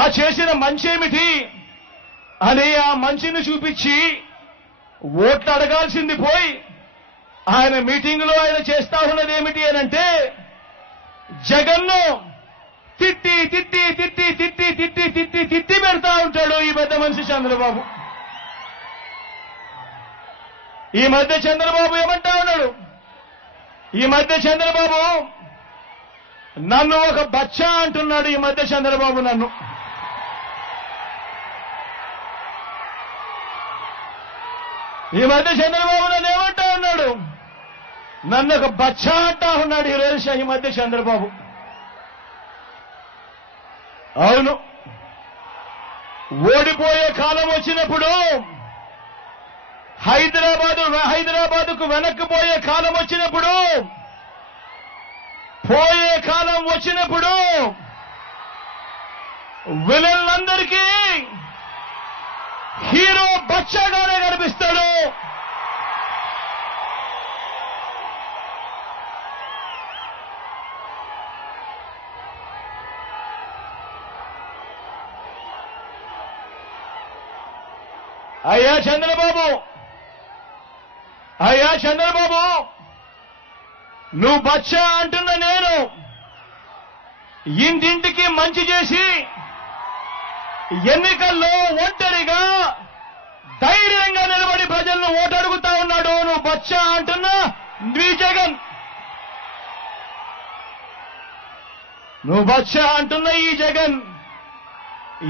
ఆ చేసిన మంచి ఏమిటి అని ఆ మంచిని చూపించి ఓట్లు అడగాల్సింది పోయి ఆయన మీటింగ్లో ఆయన చేస్తా ఉన్నది ఏమిటి అని అంటే జగన్ను తిట్టి తిట్టి తిట్టి తిట్టి తిట్టి తిట్టి తిట్టి పెడతా ఉంటాడు ఈ పెద్ద మనిషి చంద్రబాబు. ఈ మధ్య చంద్రబాబు ఏమంటా ఉన్నాడు? ఈ మధ్య చంద్రబాబు నన్ను ఒక బచ్చా అంటున్నాడు ఈ మధ్య చంద్రబాబు నన్ను. ఈ మధ్య చంద్రబాబు నన్ను ఏమంటా ఉన్నాడు నన్ను ఒక బచ్చా అంటా ఉన్నాడు ఈ రోజు ఈ మధ్య చంద్రబాబు. అవును. ఓడిపోయే కాలం వచ్చినప్పుడు హైదరాబాదు హైదరాబాదుకు వెనక్కి పోయే కాలం వచ్చినప్పుడు పోయే కాలం వచ్చినప్పుడు విలన్లందరికీ హీరో బచ్చాగానే అయ్యా చంద్రబాబు! అయ్యా చంద్రబాబు! నువ్వు బచ్చా అంటున్న నేను ఇంటింటికి మంచి చేసి ఎన్నికల్లో ఒంటరిగా ధైర్యంగా నిలబడి ప్రజలను ఓటడుగుతా ఉన్నాడు నువ్వు బచ్చా అంటున్నా నీ జగన్ నువ్వు బచ్చా అంటున్న ఈ జగన్!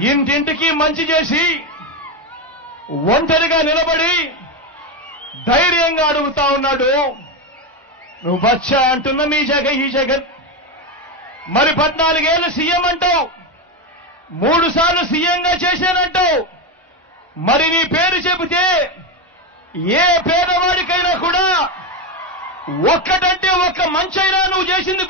ఇంటింటికి మంచి చేసి ఒంటరిగా నిలబడి ధైర్యంగా అడుగుతా ఉన్నాడు. నువ్వు బచ్చా అంటున్న మీ జగన్ ఈ జగన్ మరి పద్నాలుగేళ్ళు సీఎం అంటావు. మూడు సార్లు సీఎంగా చేశానంటావు మరి నీ పేరు చెబితే ఏ పేదవాడికైనా కూడా ఒక్కటంటే ఒక్క మంచైనా నువ్వు చేసింది